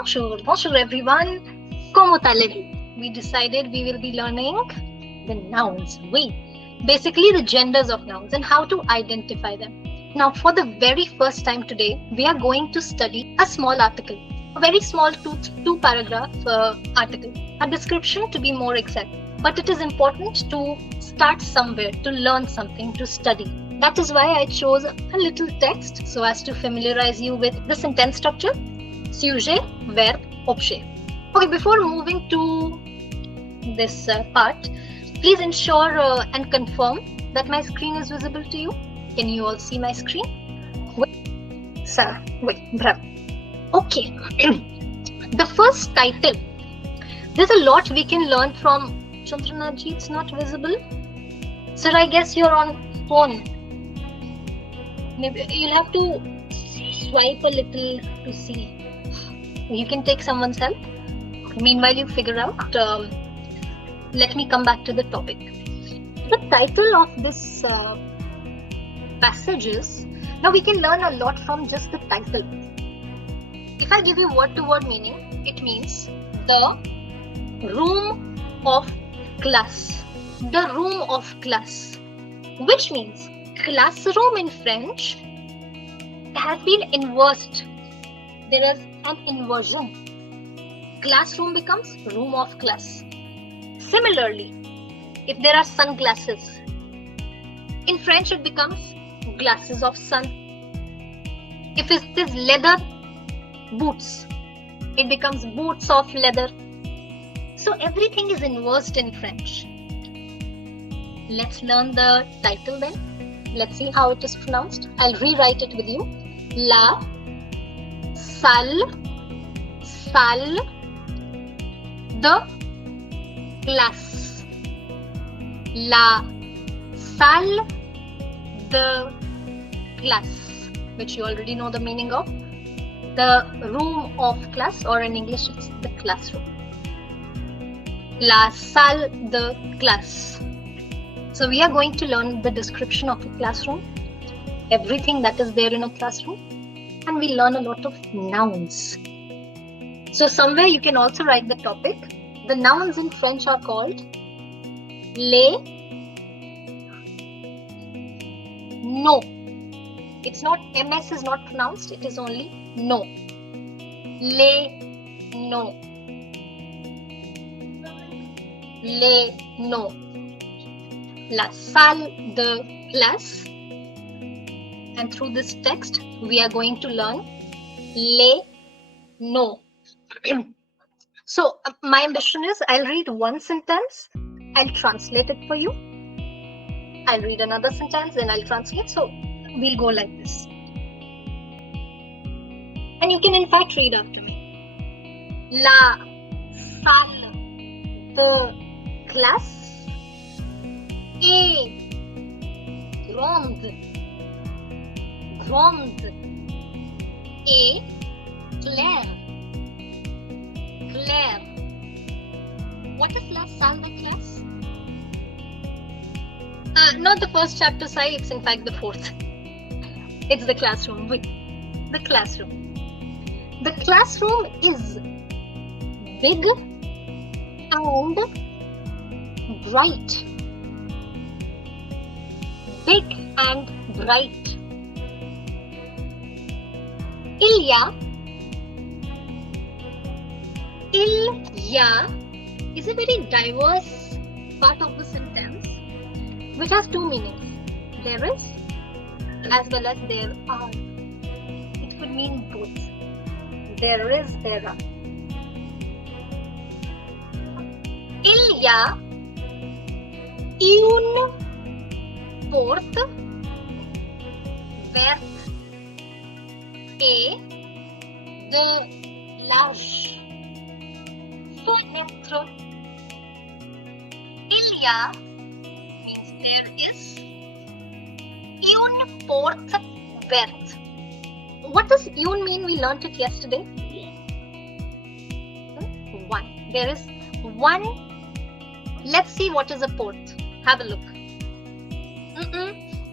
Bonjour everyone. Como allez-vous? We decided we will be learning the nouns. Basically the genders of nouns and how to identify them. Now, for the very first time today, we are going to study a small article, a very small two paragraph article, a description to be more exact. But it is important to start somewhere, to learn something, to study. That is why I chose a little text so as to familiarize you with the sentence structure. Sujet, verb, objet. Okay, before moving to this part, please ensure and confirm that my screen is visible to you. Can you all see my screen? Bravo. Okay. The first title. There's a lot we can learn from Chandranaji. It's not visible. Sir, I guess you're on phone. Maybe you'll have to swipe a little to see. You can take someone's help. Meanwhile, you figure out. Let me come back to the topic. The title of this passage is, now we can learn a lot from just the title. If I give you word-to-word meaning, it means the room of class. The room of class. Which means classroom in French has been inversed. There is an inversion. Classroom becomes room of class. Similarly, if there are sunglasses, in French it becomes glasses of sun. If it is leather boots, it becomes boots of leather. So everything is inversed in French. Let's learn the title then. Let's see how it is pronounced. I'll rewrite it with you. La salle de classe. La salle de classe, which you already know the meaning of. The room of class, or in English it's the classroom. La salle de classe. So we are going to learn the description of a classroom, everything that is there in a classroom, and we learn a lot of nouns. So somewhere you can also write the topic. The nouns in French are called les noms. It's not, MS is not pronounced, it is only no. Les noms. Les noms. La salle de classe. And through this text, we are going to learn les noms. So my ambition is, I'll read one sentence, I'll translate it for you. I'll read another sentence, then I'll translate. So we'll go like this. And you can in fact read after me. La salle de classe est grande et claire. What is la salle de classe? Not the first chapter, Sai, it's in fact the fourth. It's the classroom. The classroom. The classroom is big and bright. Big and bright. Il y a is a very diverse part of the sentence which has two meanings. There is as well as there are. It could mean both. There is, there are. Il y a une porte verte et de larges fenêtres. Il y a means there is une porte verte. What does une mean? We learnt it yesterday. One. There is one. Let's see what is a porte. Have a look.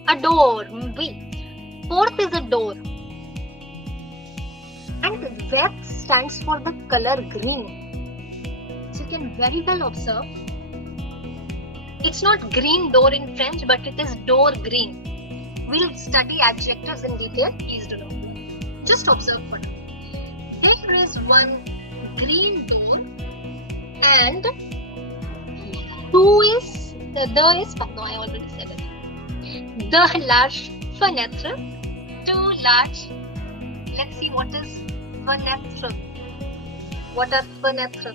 A door. Porte is a door. And verte stands for the color green. So you can very well observe. It's not green door in French, but it is door green. We'll study adjectives in detail. Please do not. Just observe for now. There is one green door and I already said it. The large fenêtre. Two large. Let's see what is fenêtre. What are fenêtre?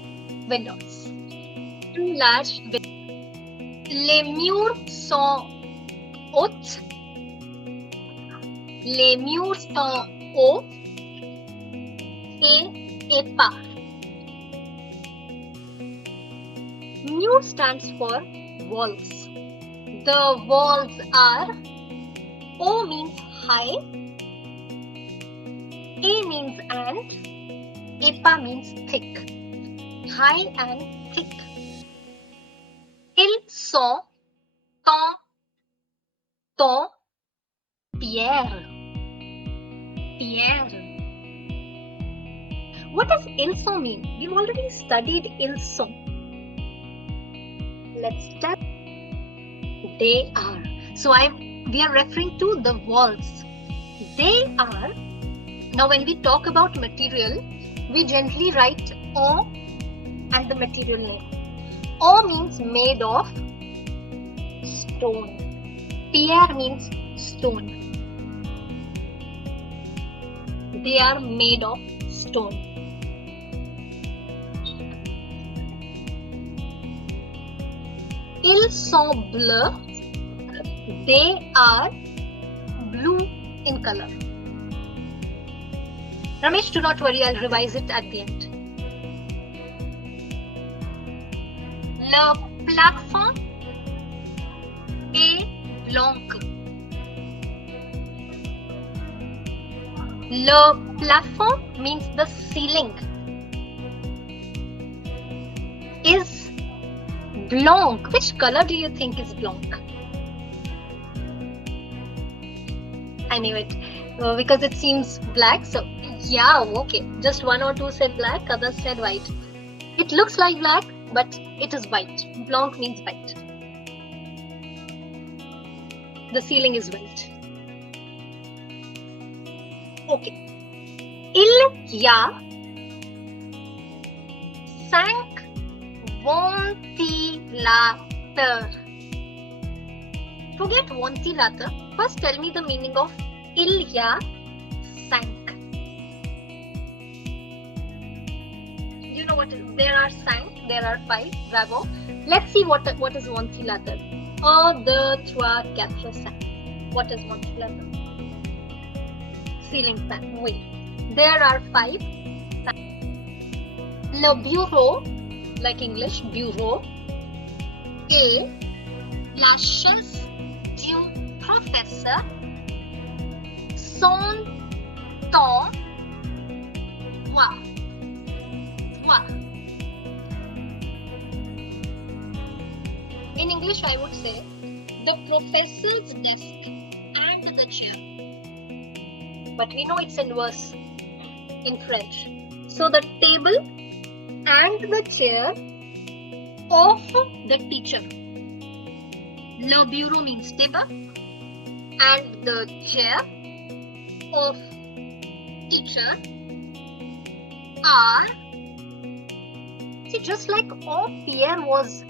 Windows. Two large windows. Les murs sont hauts. Les murs sont hauts et épars. Mur stands for walls. The walls are O means high, A means and, épars means thick. High and thick. Ils sont ton pierre. Pierre. What does ils sont mean? We've already studied ils sont. Let's start. They are. So we are referring to the walls. They are. Now when we talk about material, we generally write O and the material name. O means made of stone. Pierre means stone. They are made of stone. Ils sont bleus. They are blue in color. Ramesh, do not worry, I'll revise it at the end. Le plafond est blanc. Le plafond means the ceiling is blanc. Which color do you think is blanc? I knew it because it seems black. So yeah, okay. Just one or two said black, others said white. It looks like black, but it is white. Blanc means white. The ceiling is white. Okay. Il y a 5 ventilateurs. Forget ventilateur. First tell me the meaning of il y a 5. You know what is, there are 5, there are 5. Bravo. Let's see what is ventilateur. 1, 2, 3, 4, 5. What is ventilateur? Ceiling fan. Wait. There are 5. Le bureau, like English, bureau, et la chaise du professeur sont en bois. In English, I would say the professor's desk and the chair. But we know it's inverse in French. So the table and the chair of the teacher. Le bureau means table and the chair of teacher are, see, just like au pierre was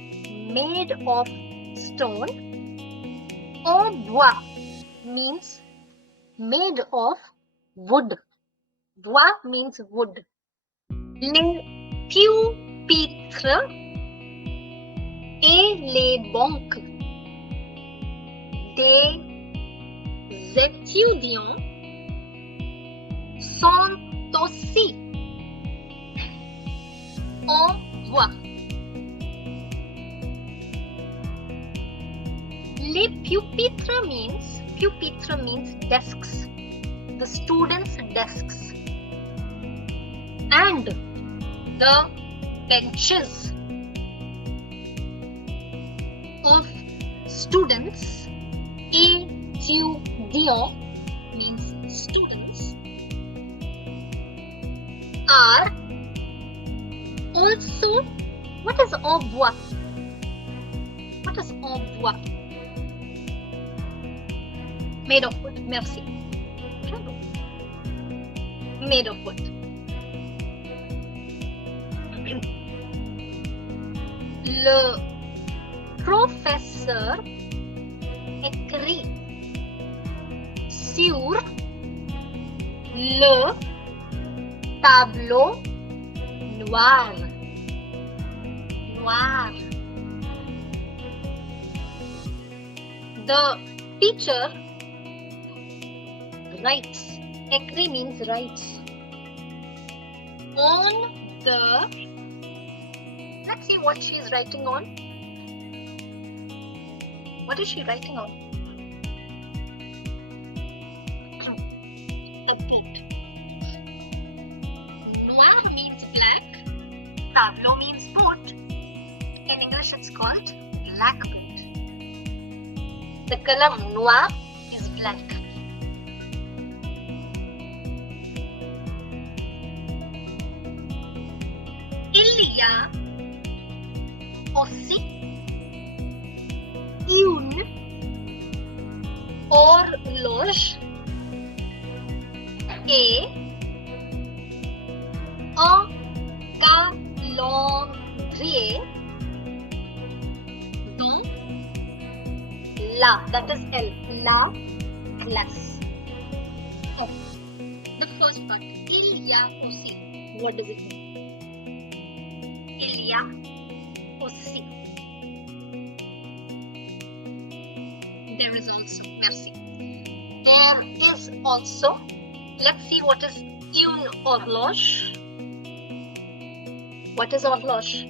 made of stone, au bois means made of wood. Bois means wood. Les pupitres et les bancs des étudiants sont aussi en bois. Les pupitres means desks, the students' desks, and the benches of students. Étudiants means students, are Also, what is au revoir? What is au revoir? Made of wood. Merci. Bravo. Made of wood. Le professeur écrit sur le tableau noir. Noir. The teacher writes. Écrit means writes. On the. Let's see what she is writing on. What is she writing on? A boot. Noir means black. Tableau means boot. In English, it's called black boot. The color noir is black. Il y a aussi une horloge et un calendrier dans that is L, la classe. Okay. The first part, il y a aussi. What does it mean? Il y a aussi. There is also. Merci. There is also. Let's see what is une horloge. What is horloge?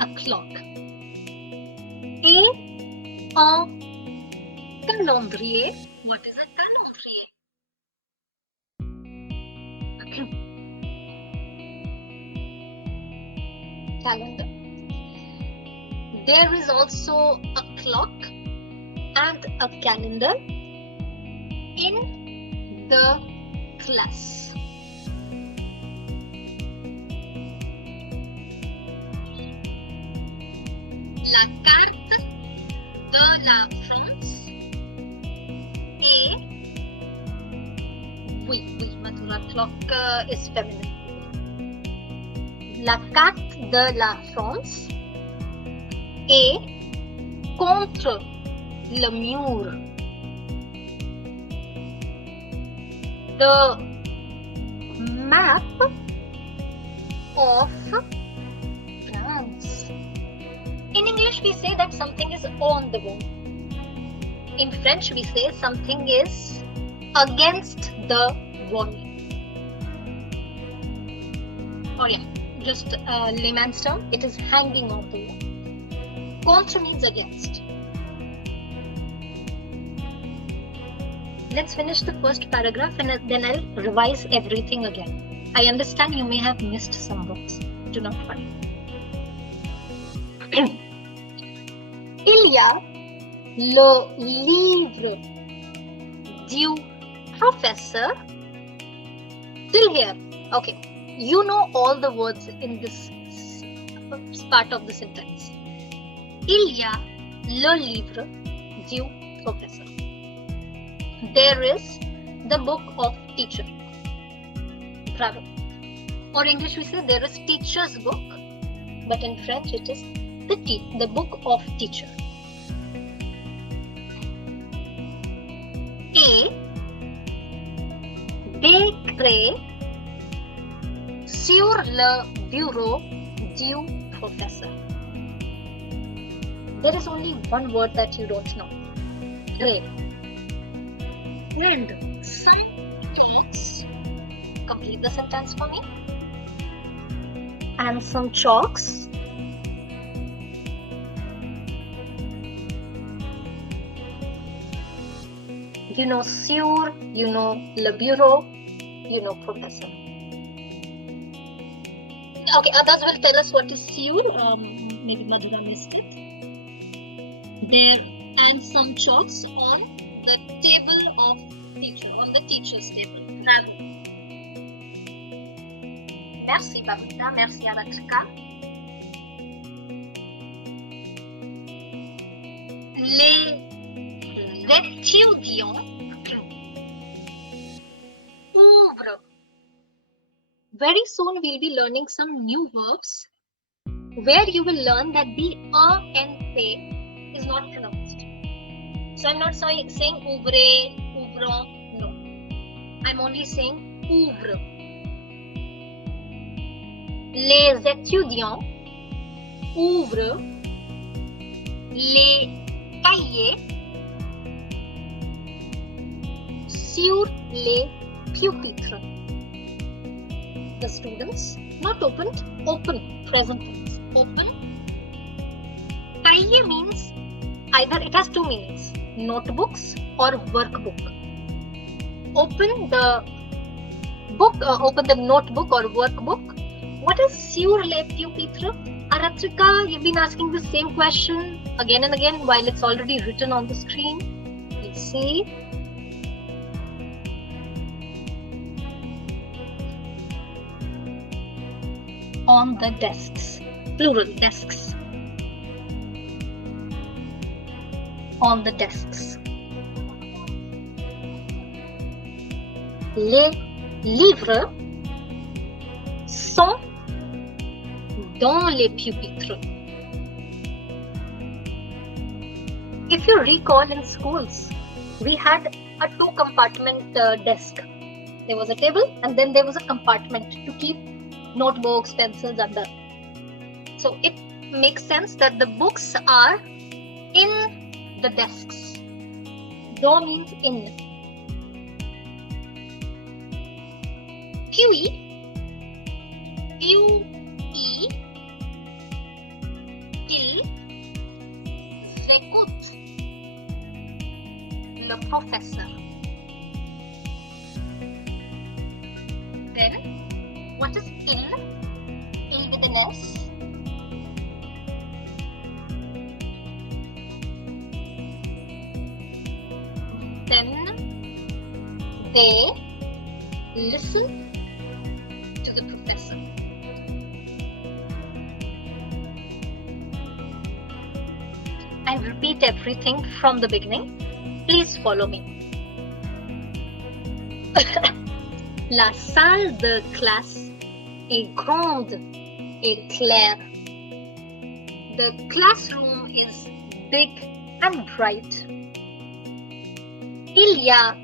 A clock. Et un calendrier. What is a calendrier? Calendar. There is also a clock and a calendar in the class. La carte de la France est. Oui, Madhura, clock is feminine. La carte de la France est contre le mur. The map of France. In English, we say that something is on the wall. In French, we say something is against the wall. Oh yeah, just layman's term, it is hanging on the wall. Contre means against. Let's finish the first paragraph and then I'll revise everything again. I understand you may have missed some words. Do not worry. Il y a le livre du professeur. Till here. Okay. You know all the words in this part of the sentence. Il y a le livre du professeur. There is the book of teacher. Bravo. Or English we say there is teacher's book, but in French it is the book of teacher. Et d'écrire sur le bureau du professeur. There is only one word that you don't know. Grade. And some chalks. Complete the sentence for me. And some chalks. You know sur, you know le bureau, you know professor. Okay, others will tell us what is sur. Maybe Madhura missed it. There and some chalks on the table of teacher, on the teacher's table. Bravo. Merci Babita, merci Alatrika. Les étudiants ouvrent. Very soon we'll be learning some new verbs where you will learn that the and they is not pronounced. So I'm not saying ouvre, ouvrant, no. I'm only saying ouvre. Les étudiants ouvrent les cahiers sur les pupitres. The students, not opened, open, present tense, open. Cahier means either it has two meanings, notebooks or workbook. Open the book, open the notebook or workbook. What is sur les pupitres? Aratrika, you've been asking the same question again and again while it's already written on the screen. Let's see. On the desks, plural desks. On the desks. Les livres sont dans les pupitres. If you recall in schools, we had a two-compartment desk. There was a table and then there was a compartment to keep notebooks, pencils under. So it makes sense that the books are in the desks. Dans means in. Puis, il écoute le professeur. Then, what is il? Il with an S. Then, they listen to the professor. I'll repeat everything from the beginning. Please follow me. La salle de classe est grande et claire. The classroom is big and bright. Il y a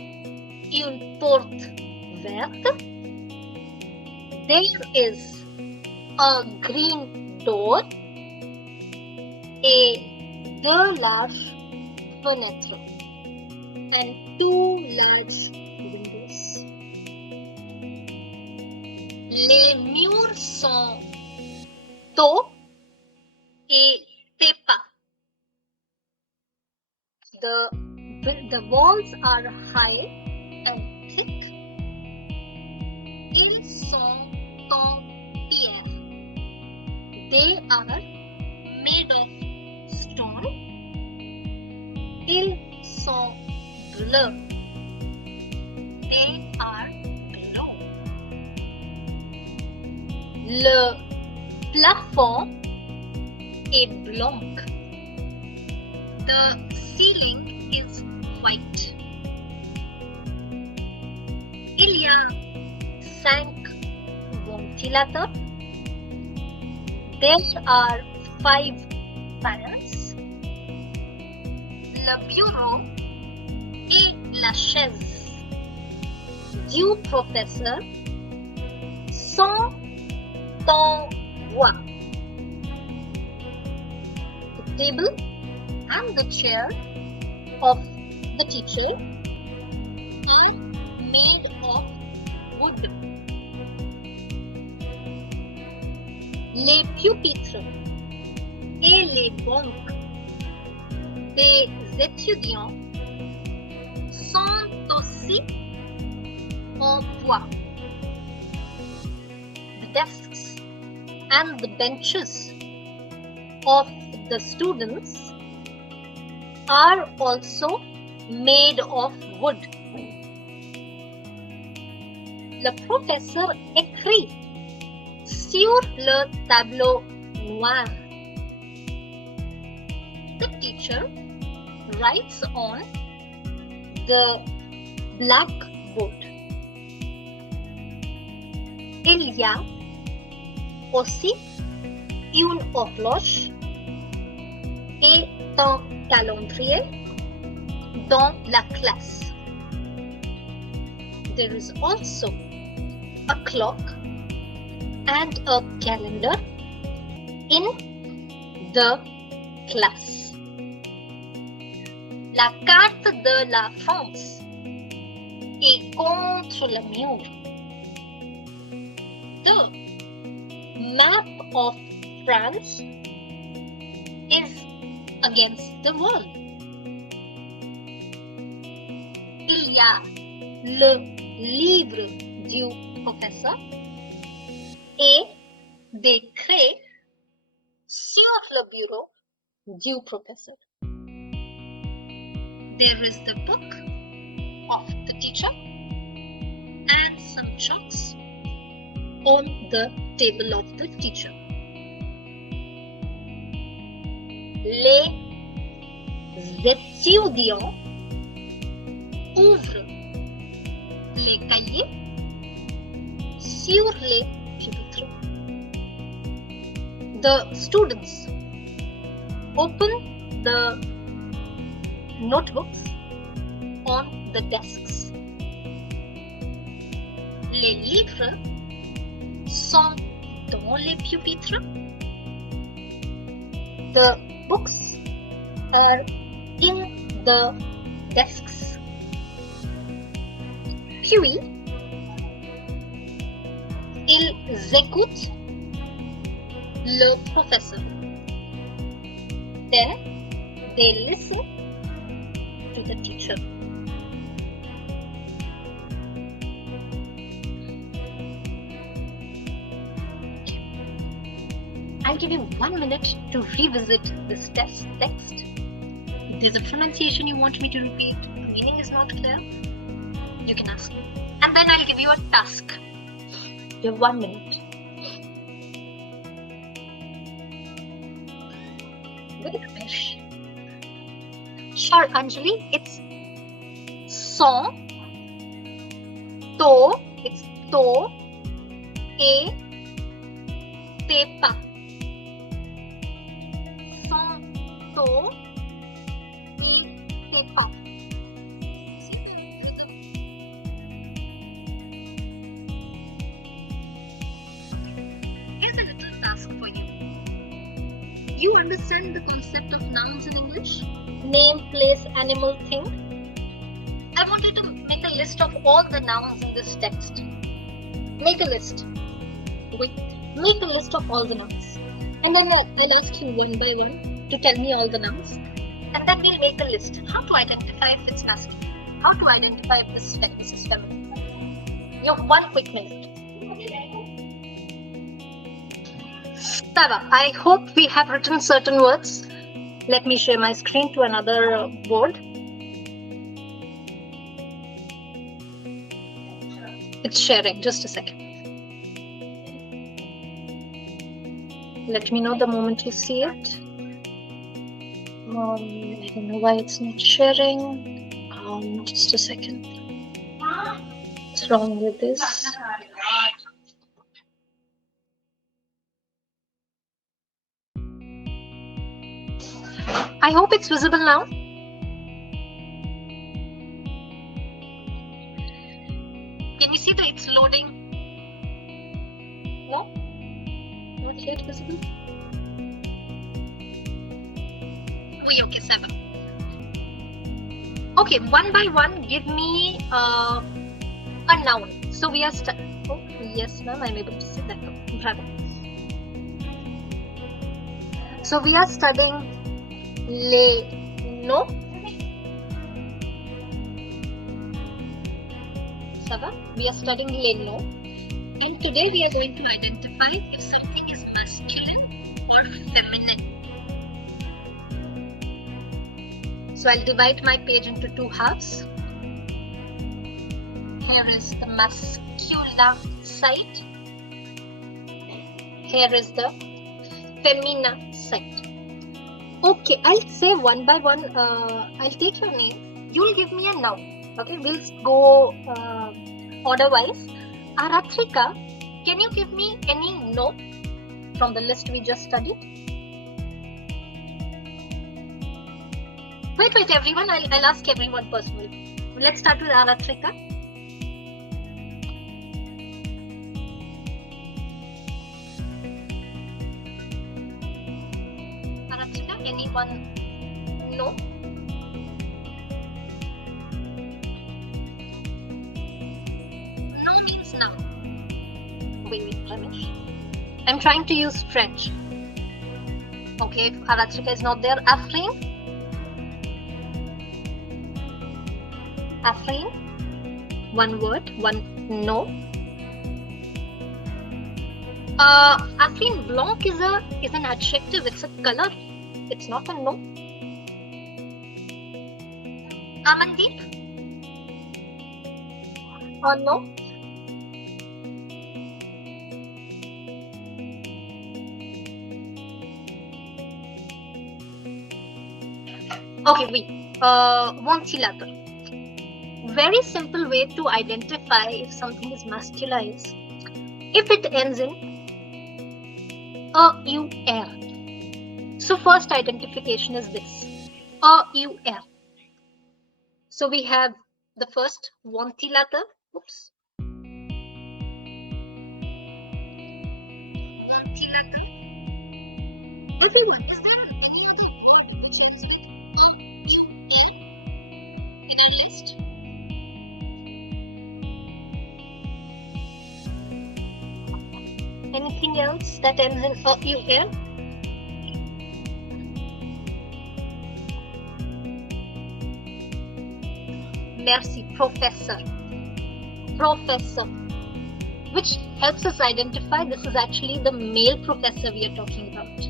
une porte verte. There is a green door et deux larges fenêtres and two large windows. Les murs sont hauts et épais. The walls are high and thick. Ils sont en pierre. They are made of stone. Ils sont bleus. They are blue. Le plafond est blanc. The ceiling is white. Il y a 5 ventilateurs. There are 5 fans. Le bureau et la chaise du professeur sont en bois. The table and the chair of the teacher are made of wood. Les pupitres et les bancs des étudiants sont aussi en bois. The desks and the benches of the students are also made of wood. le professeur écrit sur le tableau noir. The teacher writes on the blackboard. Il y a aussi une horloge et un calendrier dans la classe. There is also a clock and a calendar in the class. La carte de la France est contre le mur. The map of France is against the wall. Il y a le livre du professeur et des craies sur le bureau du professeur. There is the book of the teacher and some chalks on the table of the teacher. Les étudiants ouvrent les cahiers sur les pupitres. The students open the notebooks on the desks. Les livres sont dans les pupitres. The books are in the desks. Puis, ils écoutent le professeur. Then, they listen to the teacher. I'll give you 1 minute to revisit this text. If there's a pronunciation you want me to repeat, the meaning is not clear, you can ask me. And then I'll give you a task. You have 1 minute. Good. Sure, Anjali, it's son, to, it's to, et, te pas. Son, to, et, te pas. Here's a little task for you. You understand the concept of nouns in English? Name, place, animal, thing. I want you to make a list of all the nouns in this text. Make a list. Wait, make a list of all the nouns. And then I'll ask you one by one to tell me all the nouns. And then we'll make a list. How to identify if it's masculine. How to identify if this is feminine. You have 1 quick minute. Stava, I hope we have written certain words. Let me share my screen to another board. It's sharing, just a second. Let me know the moment you see it. I don't know why it's not sharing. Just a second. What's wrong with this? I hope it's visible now. Can you see that it's loading? No? Not yet visible? Okay, 7. Okay, one by one, give me a noun. So we are oh, yes, ma'am, I'm able to see that. Bravo. So we are studying les noms. Ça va? We are studying les noms. And today we are going to identify if something is masculine or feminine. So I'll divide my page into 2 halves. Here is the masculine side. Here is the feminine side. Okay, I'll say one by one. I'll take your name. You'll give me a noun. Okay, we'll go order-wise. Aratrika, can you give me any noun from the list we just studied? Wait, everyone. I'll ask everyone personally. Let's start with Aratrika. Aratrika, anyone? No? No means now. Wait, Ramesh. I'm trying to use French. Okay, if Aratrika is not there, Afreen? Afreen, one word, one no. Afreen, blanc is an adjective. It's a color. It's not a no. Amandeep, or no? Okay, wait. Ventilator. Very simple way to identify if something is masculine is if it ends in a-u-r. So first identification is this, a-u-r. So we have the first ventilator. Oops. Ventilator. In our list. Anything else that ends in a-u-r? Merci, professor. Professor. Which helps us identify this is actually the male professor we are talking about.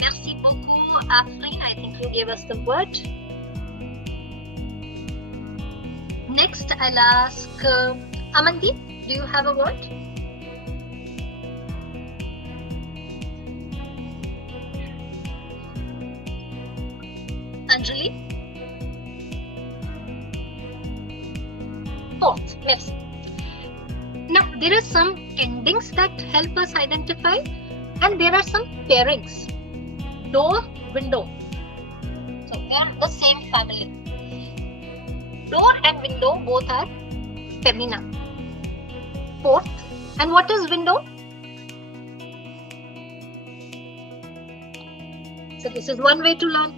Merci beaucoup, Afreen. I think you gave us the word. Next, I'll ask Amandeep, do you have a word? Anjali? Fourth, merci. Now, there are some endings that help us identify, and there are some pairings. Door, window. So, they are the same family. Door and window both are feminine. Fourth, and what is window? So this is one way to learn.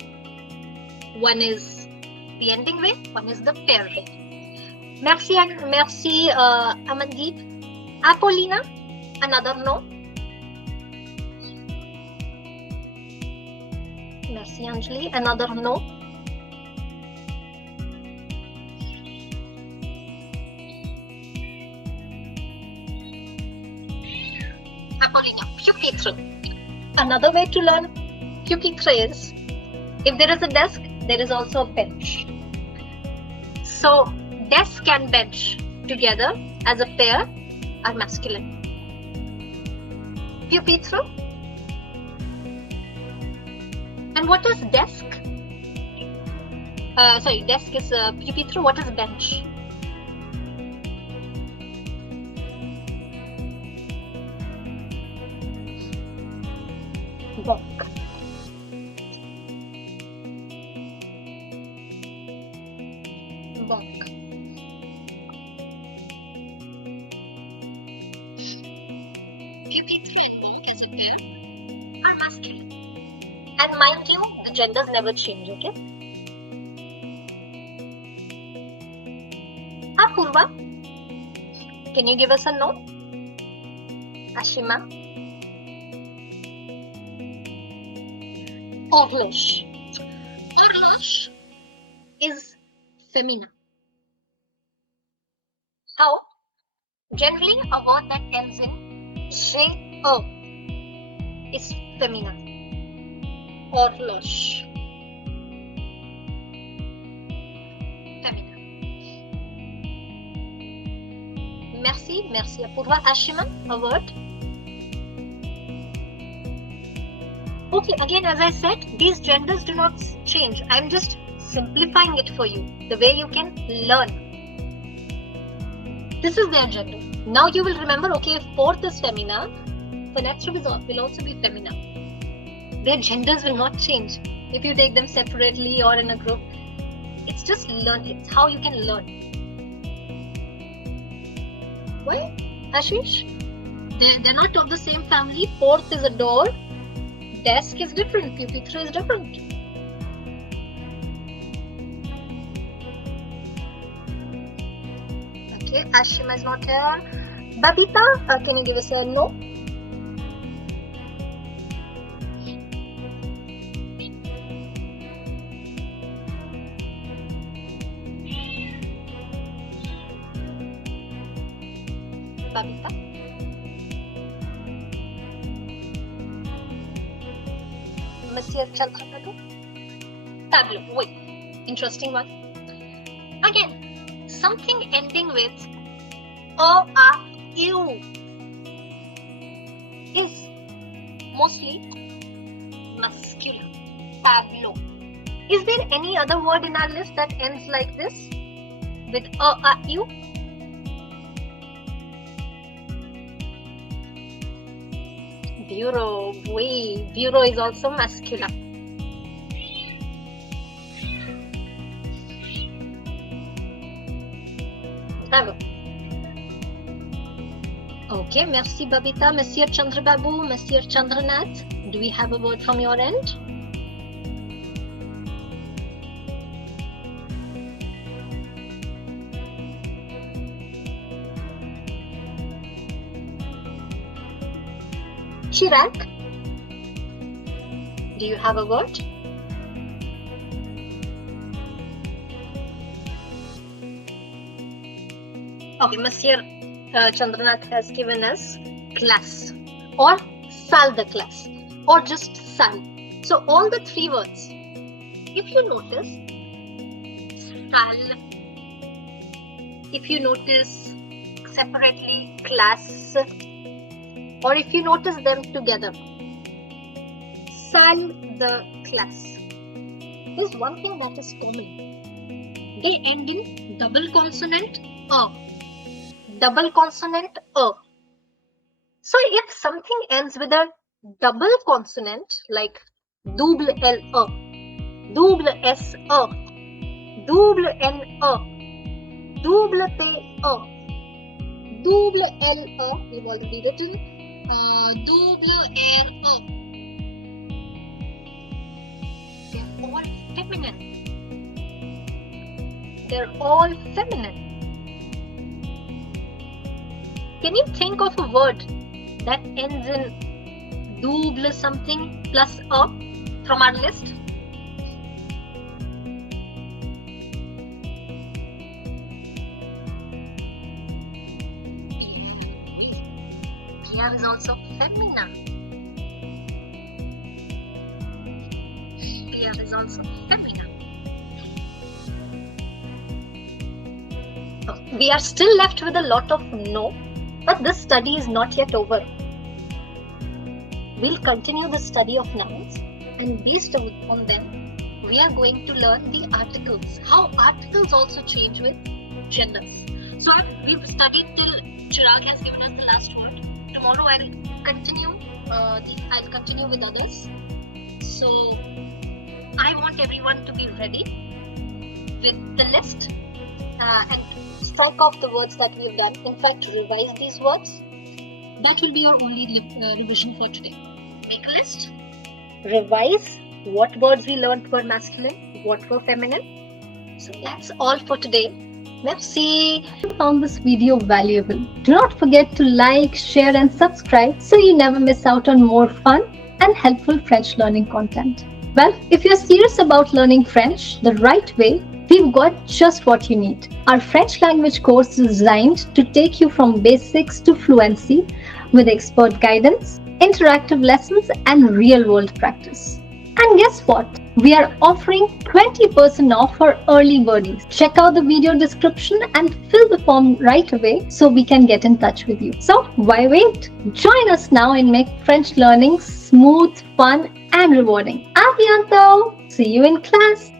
One is the ending way, one is the pair way. Merci, Amandeep. Apollina, another no. Merci, Anjali, another no. Pupitre. Another way to learn pupitre is if there is a desk, there is also a bench. So desk and bench together as a pair are masculine. Pupitre. And what is desk? Desk is pupitre. What is bench? Bunk. Bunk. Pupitre and bunk as a pair are masculine. And mind you, the genders never change, okay? Apurva, can you give us a no? Ashima? Horloge. Horloge is feminine. How? Generally, a word that ends in J-O is feminine. Horloge. Merci. Merci Apurva. Ashiman, a word? Okay, again, as I said, these genders do not change. I'm just simplifying it for you, the way you can learn. This is their gender. Now you will remember, okay, if fourth is femina, the next one will also be femina. Their genders will not change if you take them separately or in a group. It's just learn. It's how you can learn. Why, Ashish? They're not of the same family. Fourth is a door. Desk is different. Pupitre is different. Okay, Ashima is not here. Babita, can you give us a no? Babita. Monsieur Chandrakadu? Tableau. Wait. Interesting one. Again, something ending with o, a, u is mostly masculine. Tableau. Is there any other word in our list that ends like this? With o, a, u? Bureau. Wait. Bureau is also masculine. Bravo. Okay, merci Babita. Monsieur Chandrababu, Monsieur Chandranath, do we have a word from your end? Chirag, do you have a word? Okay, Monsieur Chandranath has given us class or sal the class or just sal. So all the three words, if you notice, sal, if you notice separately class, or if you notice them together, sal the class. There's one thing that is common. They end in double consonant a. Double consonant a. So if something ends with a double consonant like double L a, double S a, double N a, double T a, double L a, we've already written, double air a. They're all feminine. They're all feminine. Can you think of a word that ends in double something plus a from our list? Pierre is also feminine. Pierre is also feminine. We are still left with a lot of no. But this study is not yet over. We'll continue the study of nouns, and based on them, we are going to learn the articles, how articles also change with genders. So we've studied till Chirag has given us the last word. Tomorrow I'll continue with others. So I want everyone to be ready with the list and strike off the words that we've done. In fact, revise these words. That will be your only revision for today. Make a list. Revise what words we learned were masculine, what were feminine. So that's all for today. Merci. If you found this video valuable, do not forget to like, share and subscribe so you never miss out on more fun and helpful French learning content. Well, if you're serious about learning French the right way, we've got just what you need. Our French language course is designed to take you from basics to fluency with expert guidance, interactive lessons, and real-world practice. And guess what? We are offering 20% off for early birdies. Check out the video description and fill the form right away so we can get in touch with you. So why wait? Join us now and make French learning smooth, fun, and rewarding. I'm Yanto. See you in class.